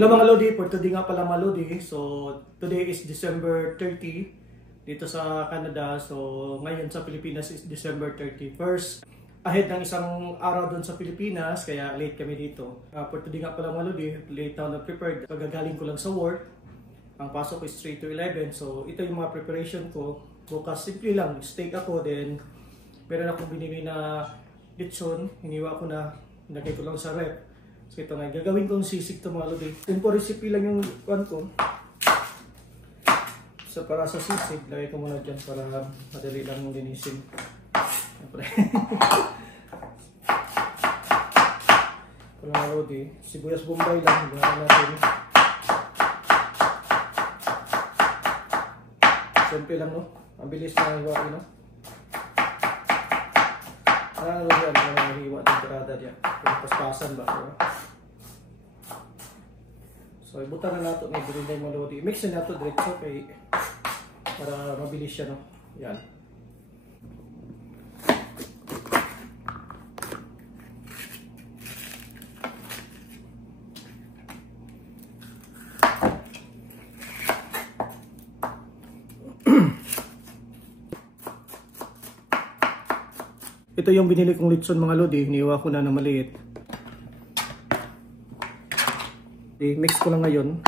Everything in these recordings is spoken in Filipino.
Hello mga Lodi, for today nga pala mga Lodi. So today is December 30 dito sa Canada. So ngayon sa Pilipinas is December 31st. Ahead ng isang araw doon sa Pilipinas, kaya late kami dito. For today nga pala mga Lodi, late ako na-prepared. Pagagaling ko lang sa work. Ang pasok is 3 to 11. So ito yung mga preparation ko. Bukas simple lang, steak ako. Then meron akong binili na lechon. Hiniwa ko na, nilagay ko lang sa rep. So ito nga, gagawin kong sisig ito mga Lodi. Simple recipe lang yung kuwan ko. So para sa sisig, lagay ko muna dyan para madali lang yung linisin. Para mga Lodi, sibuyas bombay lang, gawin natin. Simple lang no, ang bilis na hiwain no. Ano yan, ang hiwa ng tirada niya. Yung paspasan ba? Diba? So, ibutan na natin may bilinday mga Lodi. I-mix na natin diretso kay para mabilis siya, no? Yan. Ito yung binili kong lechon mga Lodi. Hiniwa ko na maliit. I-mix ko lang ngayon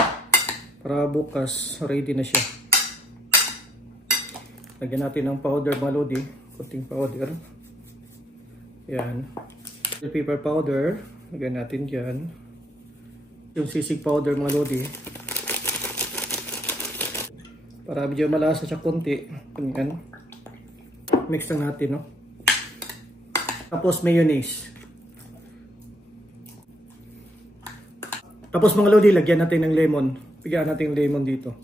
para bukas ready na siya. Lagyan natin ng powder mga Lodi. Kunting powder. Yan. Bell pepper powder. Lagyan natin dyan. Yung sisig powder mga Lodi. Para medyo malasa siya konti. Yan. Mix lang natin no. Tapos mayonnaise. Tapos mga Lodi, lagyan natin ng lemon. Bigyan natin ng lemon dito.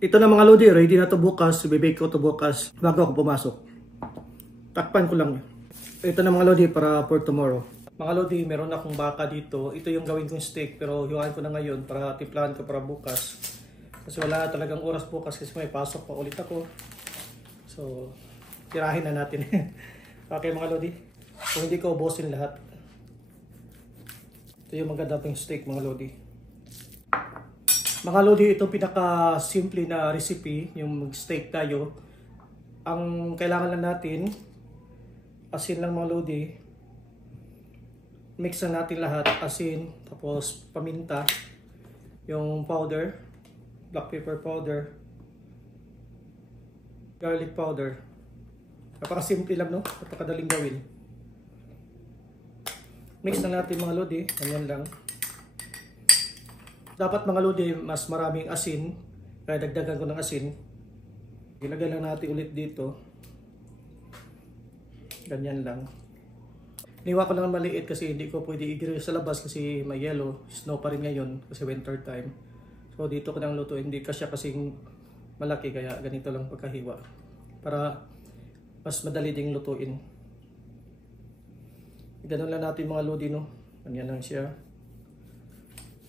Ito na mga Lodi, ready na to bukas. Ibibake ko to bukas bago ako pumasok. Takpan ko lang. Ito na mga Lodi para for tomorrow. Mga Lodi, meron akong baka dito. Ito yung gawin kong steak pero hiwain ko na ngayon para timplahan ko para bukas. Kasi wala talagang oras bukas kasi may pasok pa ulit ako. So, tirahin na natin. Okay mga Lodi. Kung hindi ko ubusin lahat. Ito yung maganda pang steak mga Lodi. Mga Lodi, ito pinaka-simple na recipe. Yung mag-steak tayo. Ang kailangan lang natin, asin lang mga Lodi. Mix na natin lahat. Asin, tapos paminta. Yung powder. Black pepper powder. Garlic powder. Napaka-simple lang no? Napakadaling gawin. Mix na natin mga Lodi. Ganyan lang. Dapat mga Lodi, mas maraming asin. Kaya dagdagan ko ng asin. Ilagay lang natin ulit dito. Ganyan lang. Niwa ko lang maliit kasi hindi ko pwede i-grill sa labas kasi may yellow. Snow pa rin ngayon kasi winter time. So dito ko nang lutuin. Hindi kasi kasing malaki kaya ganito lang pagkahiwa. Para mas madali ding lutuin. Ganun lang natin mga Lodi no. Ganyan lang siya.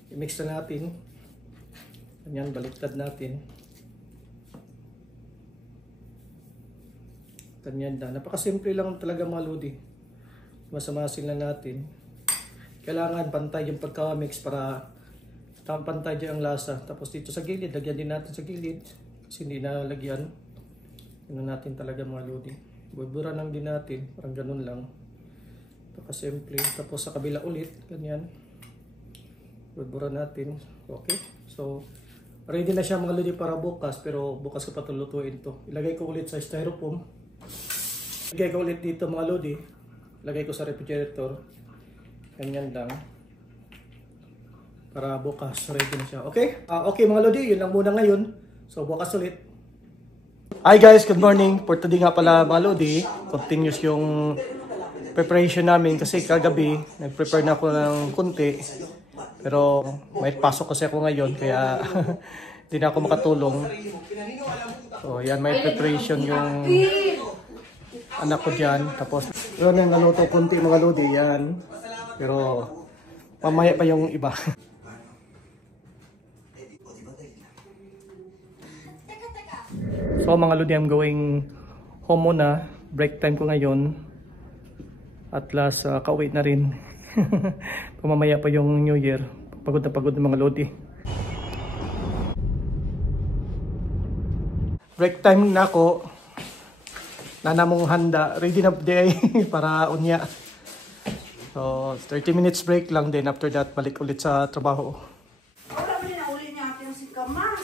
I-mix na natin. Ganyan, baliktad natin. Ganyan na. Napakasimple lang talaga mga Lodi. Masamasin lang natin. Kailangan pantay yung pagka-mix para pantay dyan ang lasa. Tapos dito sa gilid, lagyan din natin sa gilid. Kasi hindi nalagyan. Yun natin talaga mga Lodi. Bubura lang din natin. Parang ganun lang. Napaka-simple. Tapos sa kabila ulit. Ganyan. Bubura natin. Okay. So, ready na siya mga Lodi para bukas. Pero bukas ko pa ito lutuin to. Ilagay ko ulit sa styrofoam. Ilagay ko ulit dito mga Lodi. Ilagay ko sa refrigerator. Ganyan lang. Para bukas ready na siya. Okay? Okay mga Lodi. Yun lang muna ngayon. So, bukas ulit. Hi guys, good morning. For today nga pala mga Lodi, continuous yung preparation namin kasi kagabi nag-prepare na ako ng kunti. Pero may pasok kasi ako ngayon kaya hindi na ako makatulong. So yan, may preparation yung anak ko dyan. Tapos yun yung naluto kunti mga Lodi yan. Pero mamaya pa yung iba. So mga Lodi, I'm going home muna. Break time ko ngayon. At last, kauwi na rin. Pumamaya pa yung New Year. Pagod na pagod ng mga lodi. Break time na ako. Nanamong handa. Ready na day para unya. So, 30 minutes break lang din. After that, balik ulit sa trabaho. Wala ba na uli niya ating si Kamas?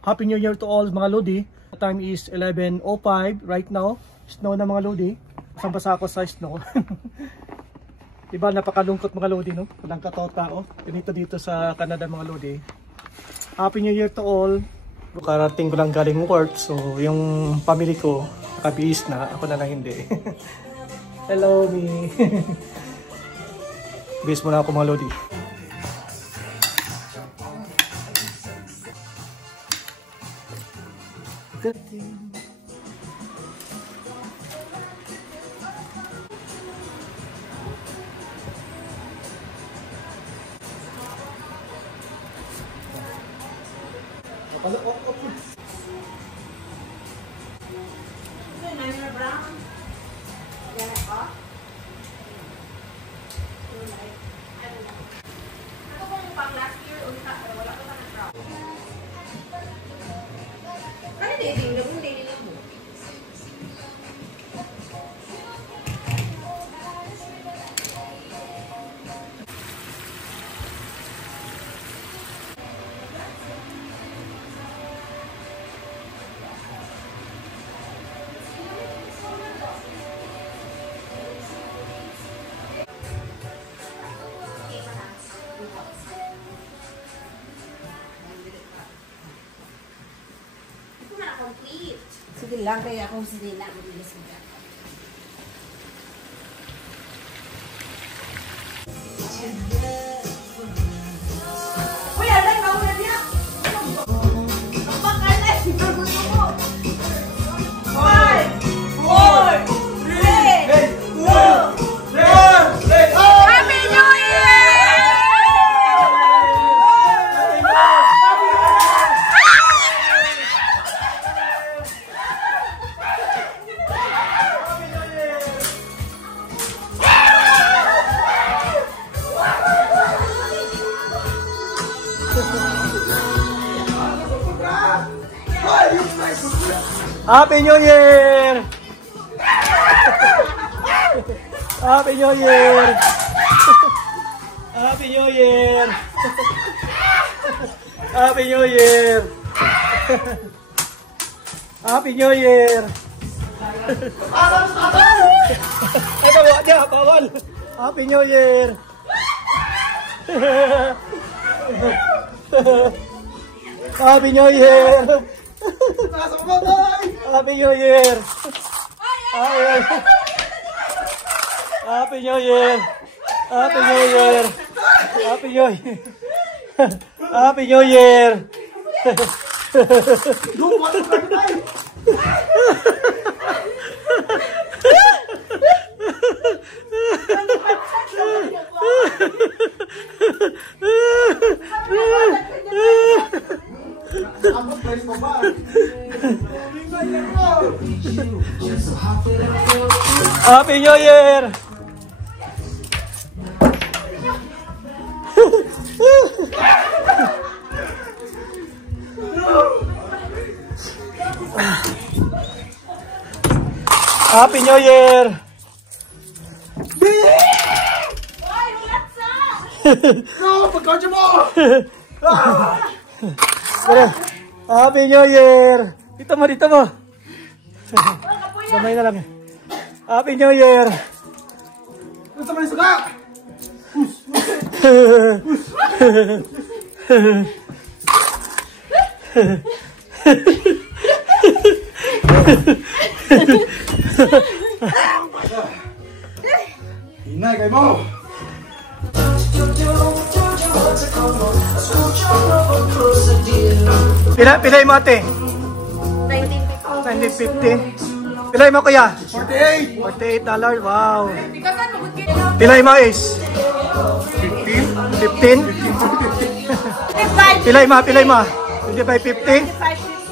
Happy New Year to all mga lodi. The time is 11:05 right now. Snow na mga lodi. Basa ako sa snow. Diba napakalungkot mga lodi, no? Walang katao-tao. Ganito dito sa Canada mga lodi. Happy New Year to all. Karating ko lang galing work. So yung family ko nakabihis na. Ako na lang hindi. Hello me. Bihis muna ako mga lodi. Good thing. Brown. Yan ako. Ano ba yung pang last year? Wala ko pa ng brown. Ano dating? Gabong dating mo? Sige lang, kaya akong sige lang. Mabilis mo yan. Uy, alay, maulan niya! Ang bakalay! Gusto mo! 5, 4, 3, 2, 1! Happy New Year! Happy New Year! Happy New Year! Happy New Year! Happy New Year! Happy New Year! Ay, bawa niya, bawal! Happy New Year! Happy New Year! Happy New Year! Happy New Year! Happy New Year! Happy New Year! Happy New Year! Happy New Year! Happy New Year! Hoy, ulat sa! No, pagkakasya mo! Happy New Year! Dito mo, dito mo! Gamay na lang. Happy New Year! Gusto mo yung suga? Inay kayo mo! Pilay mo ate? 1950. Pilay mo kuya? $48. $48, wow. Pilay mo is? 15? Pilay mo? 25, 50?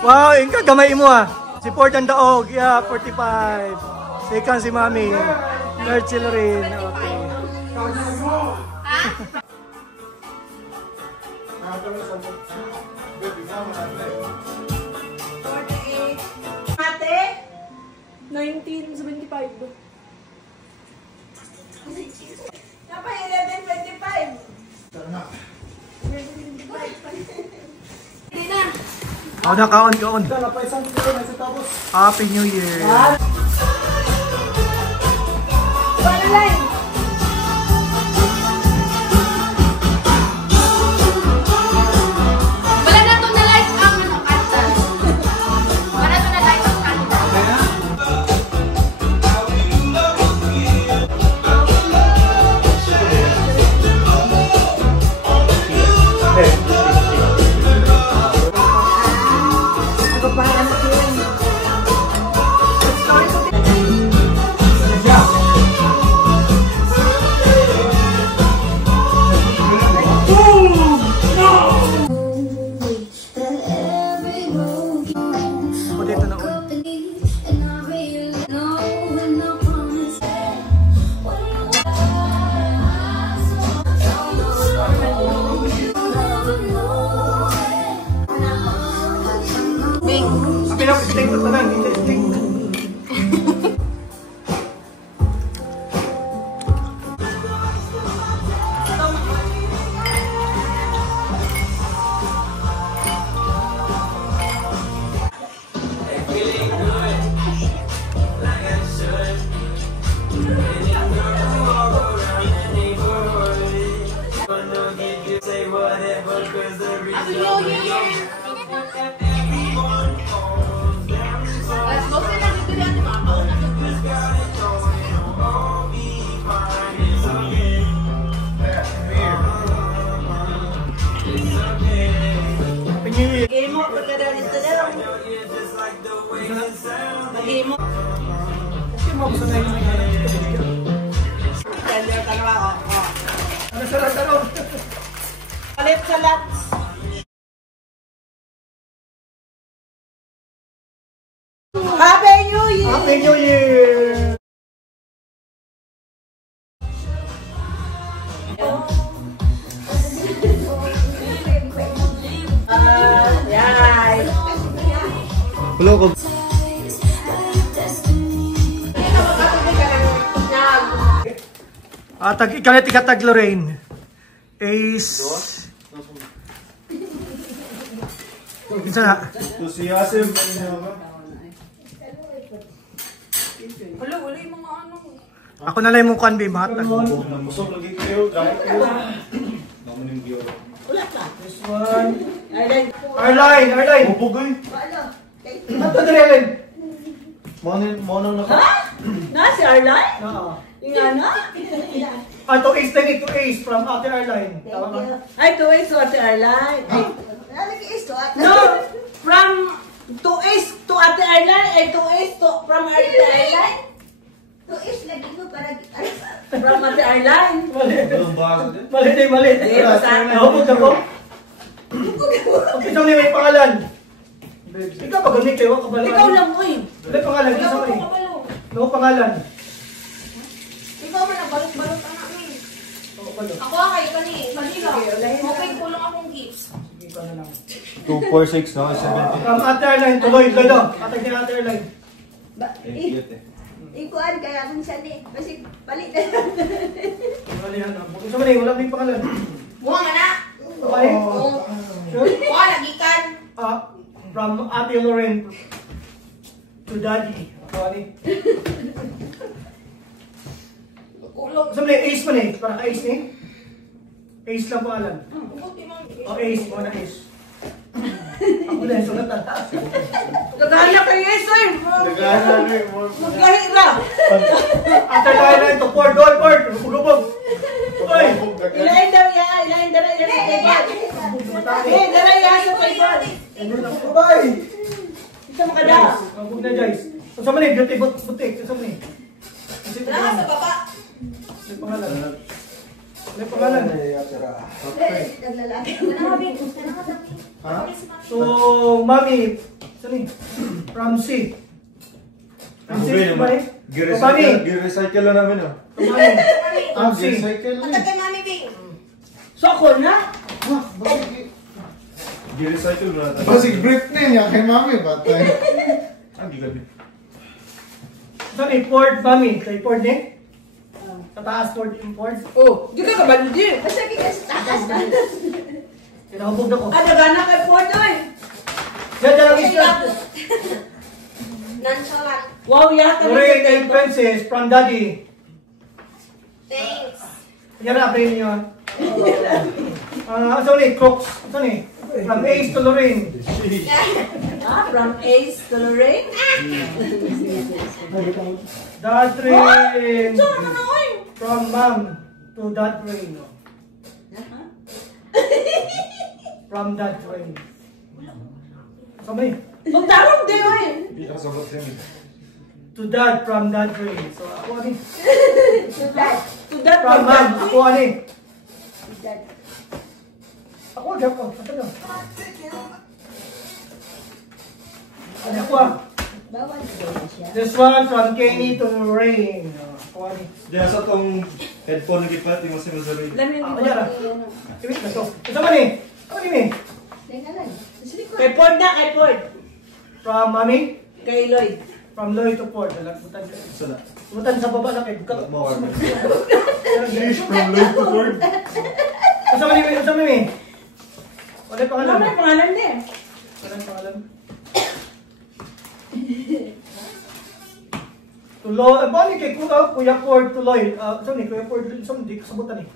Wow, yung kagamay mo ah. Si Port ang daog, yeah, 45. Second si Mami. Third si Lorraine. Okay. Ate? 1975. Napa 11:25. Hindi na. Kaon. Happy New Year. Wala line. Wala na to na light ang kanta. Wala to na light ang kanta. Dito na ulit. Pinapisteng ko na lang. Game mo, pagkadalito na lang. Game mo. Kasi mo gusto na yung Tender ka na ako. ano sa lang. Palit sa lots. Happy New Year! Happy New Year! Yay! Hello ko. Ikalit ikatag Lorraine. Ace. Isa na. Enthusiasm. Wala yung mga ano. Ako na lang yung mukhaan, babe. Hatag. Busog lagi kayo. Gamit kayo. Namunin kayo. This one. Arline. Bubugay. Ito na rin. Monang naka. Na si Arline? Oo. Yung ano? To Ace na to Ace from Ate Arline. Tama ba? Ay, 2 is to Ate Arline. Ay, no, from 2 is to Ate Arline. Ay, 2 is to from Ate Arline. From Ate Arline. Ang bago din. Mali. Hindi, basta. Nahubog ako. Ito may pangalan. Ikaw pag gamit kayo, kabalo. Ikaw lang mo eh. May pangalan. Ikaw Isa ako may. kabalo. No pangalan. Ikaw man ang balot-balot ang namin. Kabalo. Ako kay kani, Manila. Okay ko lang akong gifts. Sige ka na lang. 246 no? 70. From Ate Arline, tuloy. Lolo. Atag ni Ate Arline. Ikuan kaya kung siya ni kasi balik na lang. Mali na. Isa man wala may pangalan. Buha nga na. Okay? Sure? Buha, nagikan. From Ate Lorraine to Daddy. Sorry. Ulog. Sa mga Ace man eh. Para Ace eh. Ace lang pangalan. Okay, ma'am. Ace. Mga na Ace. Ako na yung sulatan. Naghahanap kayo eh, sir. Nagana na yung Maglahi na. Ate Lorraine to Port. Doon, Port. Lubog. Uy! Ilahin daw ya, ilahin daw ya sa kayboard. Eh, dala ya sa kayboard. Bye! Isa mo ka daw. Huwag na guys. Sa mga beauty butik. Sa mga Wala sa baba. may pangalan. May pangalan. Naglalaki. Wala, babe. Ha? So, Mami, sa Saan eh? From C. From C, Bumili ba naman. eh? Gi-recycle lang namin oh. From C. Gi-recycle At kay Mami Bing. So ako na. Gi-recycle na natin. Basig brief niya kay mami batay. Ang gigabi. Saan eh? Ford, mami. Kay Ford eh? Kataas Ford yung Ford. Oh, di ka kabandi. Basta kita sa taas ba? Kinahubog na ko. Ano gana kay Ford oy? Ganda lang Kasi isla. labot. Nonchalant. Wow, yata Lorraine and Princess from Daddy. Thanks. Yan na, pray niyo. Saan eh? Crooks. Saan eh? From Ace to Lorraine. Ah, from Ace to Lorraine. Dad Rain. So, ano na oy? From Mom to Dad Rain. From Dad Rain. Saan eh? Magtarong din oy. Hindi ako sabot rin. To Dad from Dad Rain. So ako ani. To that From Mom. Ako ani. Dad. Ako ani ako. Ito na. Ano ako ah. Bawal ko siya. This one from Kenny to Rain. Ako ani. Diyan sa tong headphone na gipat, yung mas sinasari. Lamin Ako ko. niya ra. Ibig na to. Ito man eh. Ano ni? Teka lang. Sige ko. Kay Ford na, kay Ford. From Mami. Kay Lloyd. From Lloyd to Ford. Butan Sana. sa baba na kay bukat. Mo Carmen. Fish from Lloyd to Ford. Asa man ni? Asa man ni? Wala pangalan. Ano may pangalan din? Wala pangalan. Tuloy, paano kay Kuya Ford tuloy? Saan ni Kuya Ford? Saan di kasabutan eh?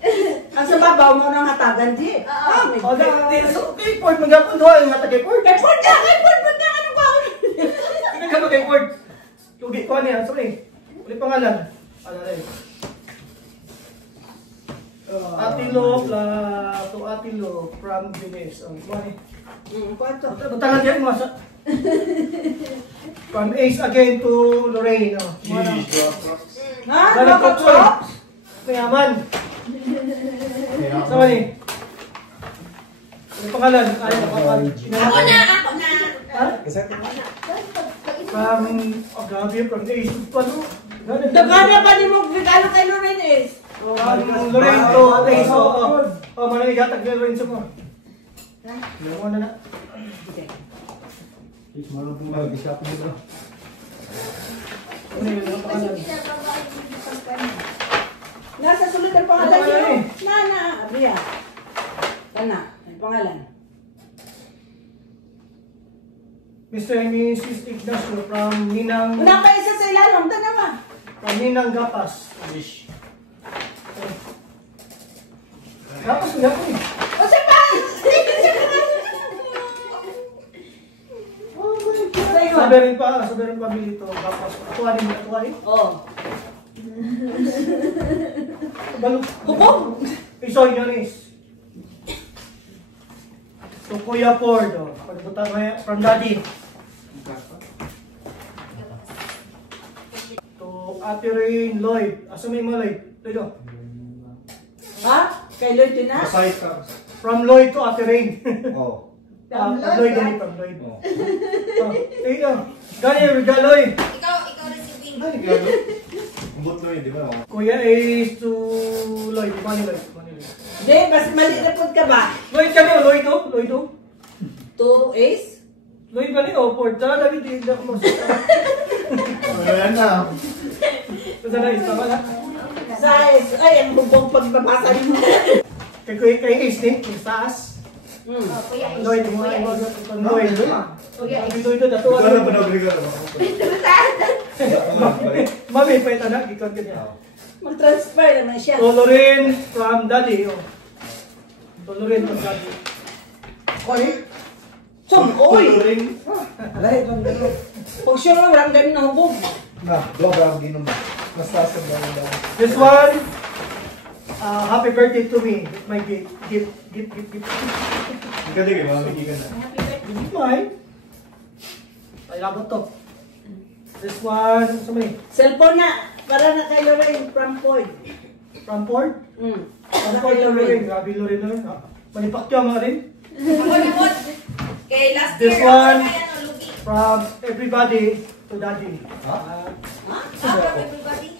Ang sa babaw mo nang hatagan di. Ah, may O da, so kay Ford magapon doon yung mata kay Ford. Kay Ford na, kay Ford ba ano ba? Kaya ka kay Ford. Tugi ko niya, saan eh? Wala pangalan. Ano rin? Atilo to Atilo from Venice. Ang kuha Kwarto. Tangan yan mo sa... From Ace again to Lorraine. Ha? Dalag Mga ko chops? Mayaman. Sama ni. Ano pangalan? Ay, Ako na, ako na. Ha? From, oh grabe, from Ace to Palo. Dagana pa ni mo regalo kay Lorraine is. From Lorraine to Ace. Oh, manang igatag na Lorraine sa mo. Ano na na? Marunong pong mag-shop mo bro. Ano yun? Ano pangalan? Nasa sulod ang pangalan Ano pangalan niyo. Nana, Abia. Kana, ang pangalan. Mr. and Mrs. Ignacio from Ninang... Una pa isa sa ilalim, tanong ba? From Ninang Gapas. Gapas ko po eh. O sa pa? Sabi rin pa dito, Gapas. Atuwa rin. Oh. Balok. Hubog? Isoy nyo nis. So, Kuya Ford, pagbuta mo from Daddy. To Ate Rain Lloyd. Asumay mo Lloyd. Lloyd o. Ha? Kay Lloyd din na? Masahit ka. From Lloyd to Ate Rain. Oo. From Lloyd din, from Lloyd. Ito. Gani, Rigaloy. Ikaw rin si Bing. Ay, gago. Ang butlo yun, di ba? Kuya Ace to Lloyd. Mani Lloyd. Di, mas mali na po ka ba? Lloyd ka niyo, Lloyd o. Lloyd o. To Ace? Lloyd ka niyo, Ford. Tara, David, hindi ako magsita. Ayan na. Basta na, isa ka na. Size. Ay, ang bubong pagbabasa mo. Kay Ace ni, kay Saas. Kuya Ace. Lloyd, mo Kuya ay Ace. Lloyd. Kuya Ace. Lloyd, dato. Ikaw na panabili ka. Mami, pa ito na, ikaw ka niya. Mag-transfer naman siya. Tolorin from Daddy. Tolorin from Daddy. Oy. Oy! Lahi lang dalo. Pag siya nga, walang ganun na hubog. Na, dobra ang ginom. Mas taas ang daw. This one, happy birthday to me. My gift. Ikaw din, mamamigay ka na. Gift mine. Ay, labot to. This one, sa may, Cellphone na. Para na kay Lorraine from Ford. from Ford. From Para Ford kay to Lorraine. Lorraine. Grabe Lorraine. Manipak ka mga rin. Ako. Kay last This year, one. ako sa Lugi. From everybody to daddy. From everybody.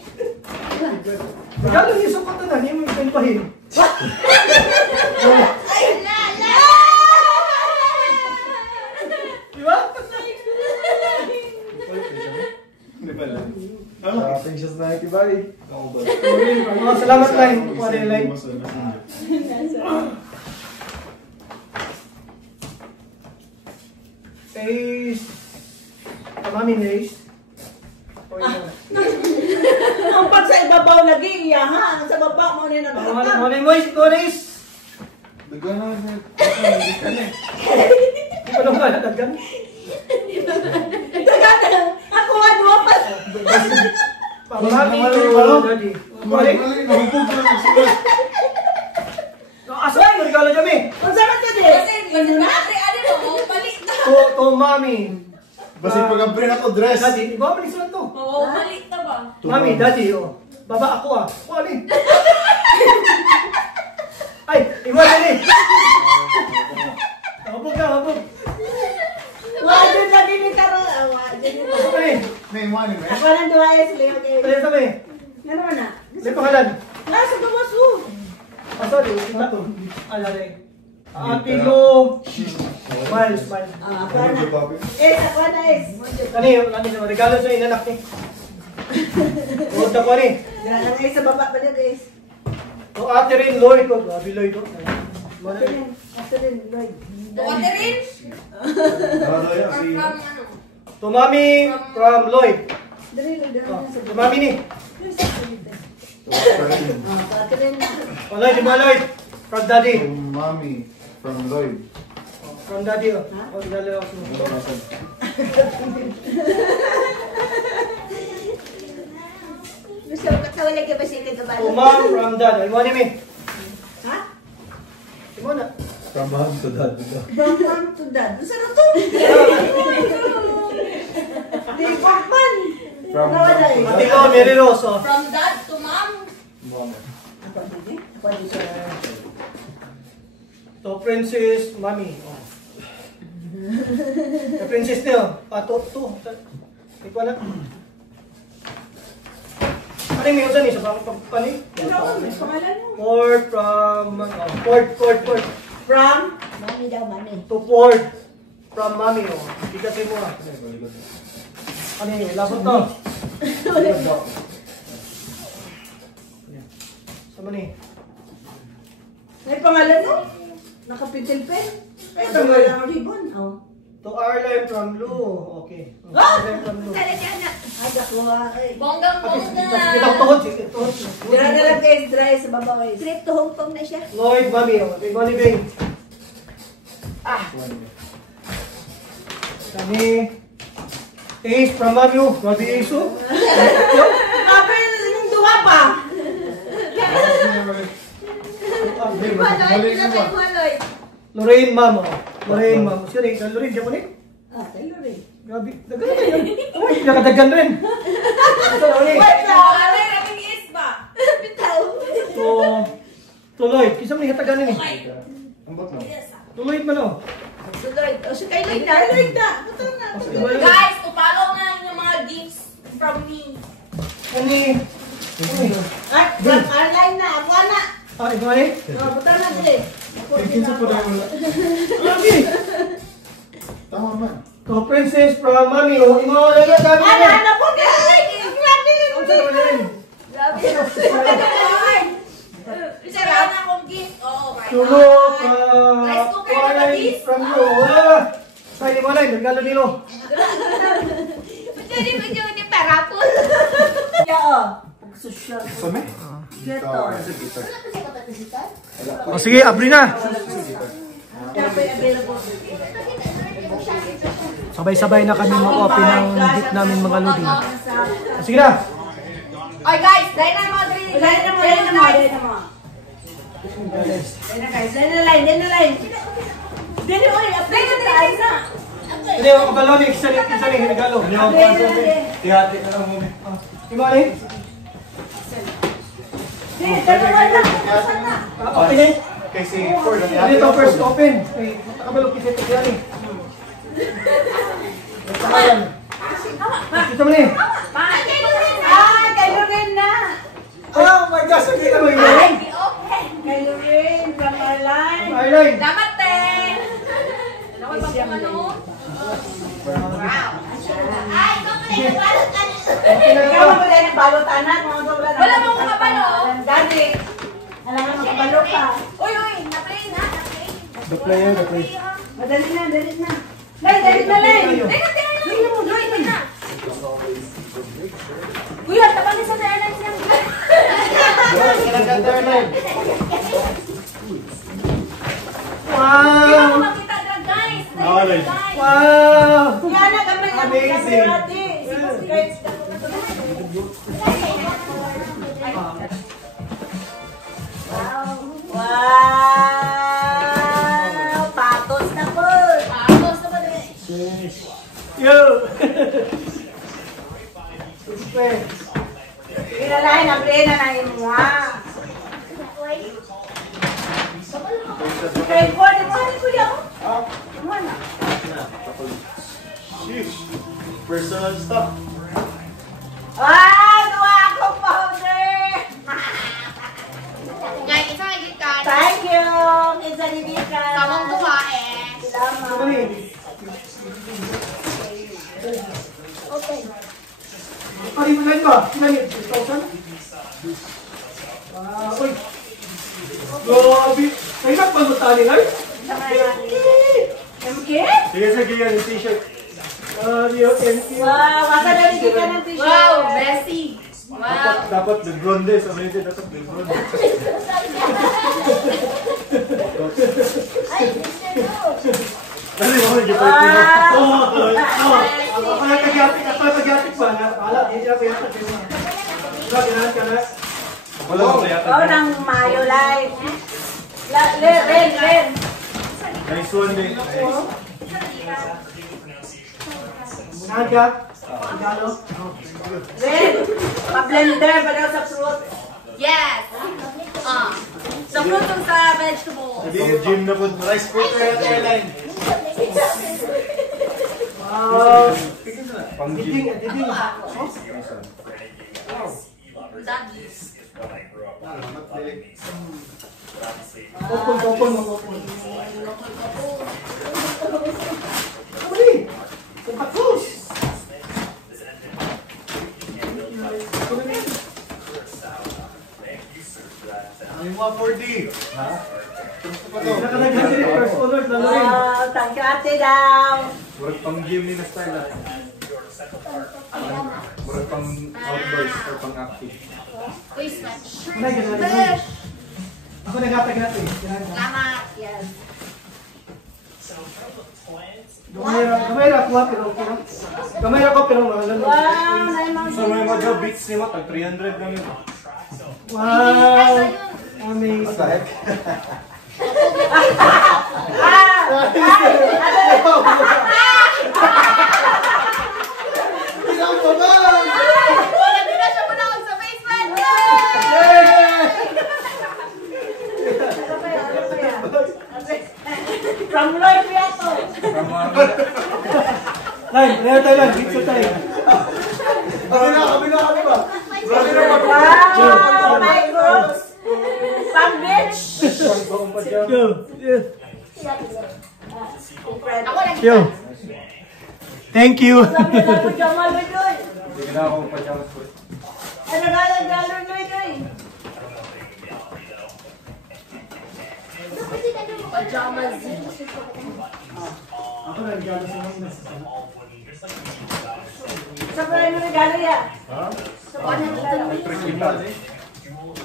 Regalo niyo sa katanan, yung may pahin. Ay, lala! Di ba? Hindi pala. Precious na ito, buddy. Mga salamat lang. Kuha na yung Taste. Mami taste. Ang pag sa ibabaw lagi, iya ha. Ang sa baba mo na nagkakak. Mami moist, Doris. Dagan na. Hindi ka na. Di pa naman nadagan. Tagad. Ako nga duwapas. Mami Mali, to mali. daddy. Mali, nahubog na nagsulat. Asay, regalo kami. Ang sarap ka din. Kasi hindi na ate, ano, mali na. To mami. Basi pag ang print ako dress. Daddy, di ba malisulat to? Oo, mali na ba? Mami, daddy, oh. Baba ako ah. Kuha ni. Ay, iwan na ni. Habog ka, habog. Wajan lagi ni Taro. Wajan ni Habog ka ni. May money, man. Ako lang duwaya sila yung kayo. Kaya sabi, Ano man na? may pangalan. Nasa gawas ko. Sorry, ito to. Alari. Tilo. Miles. Ah, ako na. Ako na Ano, regalo sa inanak ni. Huwag na ko ni. Dala lang sa baba pa niya guys. O ate rin, Lloyd. Grabe Lloyd. Ate rin, Lloyd. Ate rin? Ano yan, Or si... from ano? To mami from Lloyd. Dali lang, dali lang sa To mami ni. Ate rin na. O Lloyd, di ba Lloyd? From daddy. From mommy, from Lloyd. From daddy. O, regalo ako. Gusto ko tawag lagi ba siya To kagabalo? mom from dad. Ay mo ni mi. Ha? Imo na. From mom to dad. From mom to dad. Saan to? Di Pokman. From Nawala eh. Ate ko, Mary Rose. O. From dad to mom? To Princess Mami. O. To Princess niyo. Patot to. Ikaw na. Ano yung minsan niya sa pagpapani? Pangalan mo. Ford from... Ford. From? Mami daw, mami. To Ford from Mami. O. Bigasin mo ah. Ano yun? Labot to. Sama ni. May pangalan mo? Nakapitil pen? Ay, tanggal lang ang ribbon. Oh. To Arlen from Lou. Okay. Ah! Arlen from Lou. Talaga na. Ay, dakuha. Ay. Bonggang-bongga. Kitang tuhod. Tuhod. Dira na lang guys, dry sa baba guys. Trip to Hong Kong na siya. Lloyd Mami. O. Ikaw ni Bing. Kami. Ace from Mami. O. Grabe Ace o. Sabi, yung duwa pa. Maloy, pinatay mo, Maloy. Lorraine Ma'am. O. Lorraine Ma'am. Siya rin. Lorraine, siya po ni. Ah, tayo rin. Grabe. Dagan na yan. Uy, nakadagan rin. Ito na ulit. Wait lang. Ano yung raming is ba? Bitaw. To Lloyd. Kisa mo ni katagan rin eh. Okay. Ang ba't mo? To Lloyd man o. Suloy. O, siya kay Lloyd na. Lloyd na. Ito na. Guys, to-follow na yung mga gifts from me. Ani. Ay, from Arline na. Ako na. Ikaw ni. Oh, buta na dili. Kinsa po dahil wala. Grabe. Tama man. To Princess from Mami. O. Imo na yan. Sabi Ano, mo. ano po? Grabe. Ang sarap na rin. Grabe. Sara na akong gift. Oh my Tulo. God. Rice cooker na ba this? From you. Say mo na. Regalo nilo. Pwede mo yung di parapol. Oo. Social. Sami? Geto. O sige, abri na. Dapat available. Sabay-sabay na kami mag-open ng gift namin mga lodi. Sige na. Oy guys, dahil na mga drink. Dahil na mo. Dahil na guys. Dahil na line. Dili oy, update na tayo na. Hindi ako kabalo ni isa ni regalo. Tihati na lang muna. Imo ni. Dili, dalawa lang. Sana. Open ni. Kasi Ford, ang Dito first open. Ay, nakabalo kasi ito yan eh. Dito mo na eh. Kay Lorraine na. Oh my gosh, nakita mo yun. Kay Lorraine from Arline. Arline. Dapat eh! Dapat pa kung ano? Ay, nagbalot ka Ikaw mo rin ang balutanan. Wala mong makabalo. Dati. Alam mo makabalo ka. Uy, na-play na, na-play. Daplay yan, daplay. Madali na, dali na. Lay, dali na, Lay. Tingnan mo, Joy, na. Kuya, tapang sa airlines niya. Kinaganda Arline. Hindi Wow! mo makita dyan, guys. Guys. Wow! Yan na kami. Amazing. Wow! Patos na po. Tapos na ba din? Yo! Super! Pinalahin ang plena na yung mga. Kaya po, di mo ni Kuya. Ano na? Sheesh. Personal stuff. Gawa akong powder! Guys, isa nga gikan. Thank you! Kinsa ni Vika. Samong duha eh. Salamat. Parimulan ba? Ilan yun? 2,000? Wow! Uy! Grabe! Mahirap ba mo tali lang? MK? Sige, sige yan yung t-shirt. Mario, thank you! Wow, makadali ka ng t-shirt. Wow, Bessie. Wow. Dapat Lebron din. Sabi niyo dapat Lebron. Dali mo, hindi pa ito. Ako na tagyapik ba? Nakakala, hindi siya piyata. Diba, ginahan ka na? Wala mo yata. Oh, ng Mayo Live. Len. Nice one din. Ginahan ka? Regalo? Len, pa-blender pa daw sa fruit. Yes. Sa fruit yung sa vegetable. Pang-gym na po. Rice cooker at airline. Wow! Pang-gym. Diding. Daddy. Kopon. Uli! Sapatos! Ay, mga 4D. Nakalagyan sila yung first honors, lalo rin. Wow, thank you ate daw. Murag pang-gym ni na style ah. Murag pang-outdoors or pang-active. Uy, snatch. Kunay, ganahan. Ako nagatag-gat eh. Ganahan ka. Salamat. Yes. Gamay ra kuha pero okay lang. Gamay ra ko pero mahal lang. Wow, naimang So may mga beats ni mo, tag 300 lang yun. Wow! Amazing. Hindi na siya punawag sa basement. From Lloyd Piato. Line, layo tayo lang. Dito tayo. Kami na ba? Wow, my girls. Pang bitch. Yo. Yeah. Ako lagi. Yo. Thank you. Sabi na mo Jamal Lloyd. Hindi na ako pajamas ko. Ano galang Lloyd? Pajamas. Ako na regalo sa mga nasa. Sa pala mo regalo ya? Ha? Sa pala mo regalo? Electric guitar.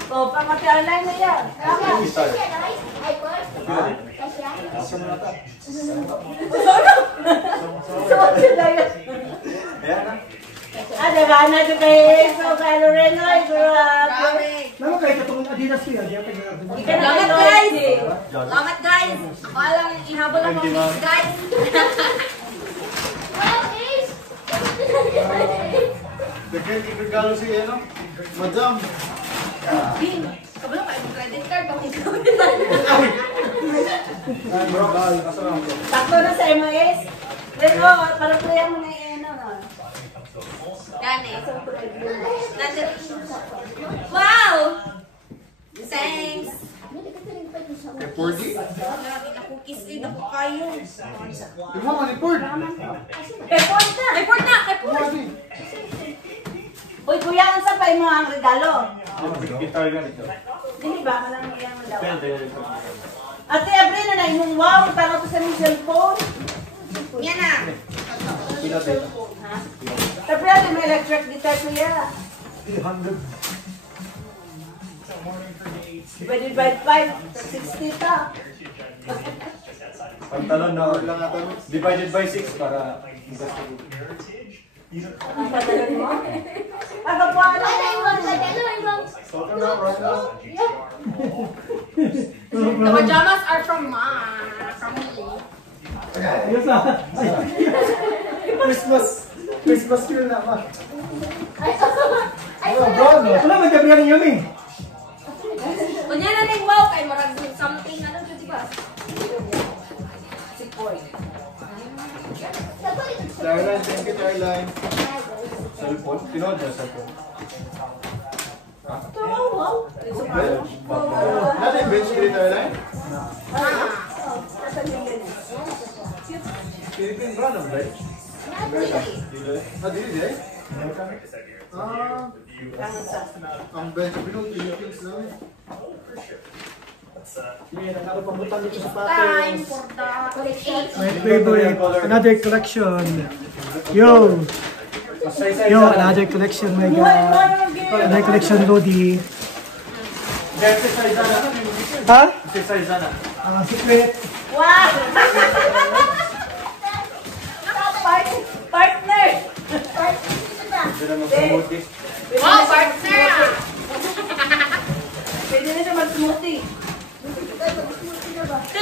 Oh, pamati online na yan. Tama. Guitar. Sorry na yan. Ayan na. Gana doon kayo. So, kalo rin na. Grabe. Naman kayo itong Adidas ko yan. Ika na kayo guys eh. Salamat guys. Ako lang ihabol ako guys. Dagyan regalo si ano? Madam. Bin, kabalo kayo ng credit card. Bakit Bro, kaso lang. Sakto na sa MIS. Pero, para kuya mo na yung ano. Gani. Wow! Thanks! Kay Porgy? Grabe na cookies din ako kayo. Di mo man, Pord. Report na! Report na! Report! Uy, kuya, ang sabay mo ang regalo. Guitar ganito. Dili ba? Malang iyang daw. Pwede. Ate Abril na na yung wow, para ko sa mga cellphone. Yan na! Ha? Abril, may electric guitar kuya. 300. Pwede by 5, 60 ta. Pantalon na or lang ata. Divided by 6 para Ang padalan mo? Ako po, ano? The pajamas are from me. Ayos na. Christmas feel na ba? Wala, magkabihan ng yummy. Kunya na rin wow kay marag something ano dito ba? Starline, thank you, Starline. Cellphone? Tinood na cellphone. Natin bench kiri Starline? Philippine brand of right? Ah, dili. Ang bench Philippine Philippines na. Ano pambutan dito sa Time patos. for the collection. My favorite, another collection. Yo! Yo, another collection, my God. Another collection, Lodi. Ha? Secret. Wow! Partner! Wow, partner! Pwede na siya mag-smoothie.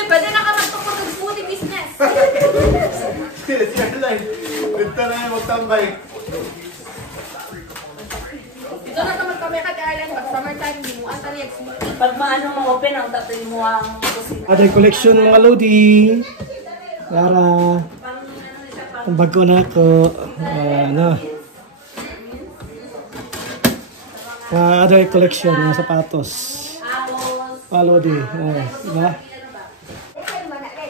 Pwede na ka magtungkol ng smoothie business. Starline. Dito na yung magtambay. Ito na naman kami ka Ireland pag summertime mo ang tali smoothie. Pag maano mo open, ang tatoy mo ang kusina. Another collection, mga Lodi. Para ang bago na ako. Ano? Other collection, mga sapatos. Mga Lodi. Diba?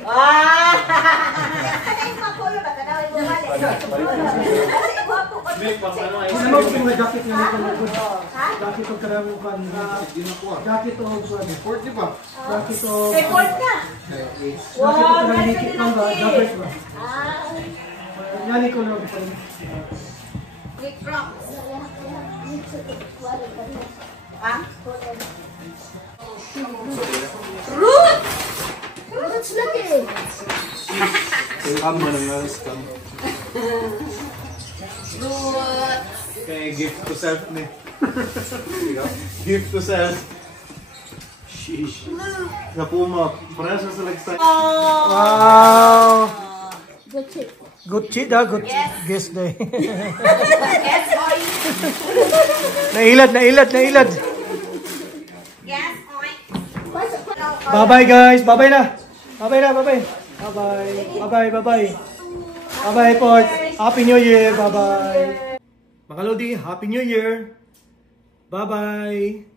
Ah! Ano mo kung may jacket nga nito lagod? Jacket o karamukan. Jacket o Pord, di ba? jacket o... Report na! Jacket o Wow! karamukan Nice ba? na Jacket ba? Ah! Yan ko lang pa rin. With crocs. Ah? Scam mo nang nga scam. Good. Kaya gift to self ni. Gift to self. Sheesh. Napuma. Parehas na sa lagstay. Wow! Good cheat ah, good guess day. Yes, oy. Nailad. Yes, oy. Bye-bye guys, bye-bye na. Bye-bye. Bye-bye Port. Happy New Year, bye-bye. Mga Lodi, Happy New Year. Bye-bye.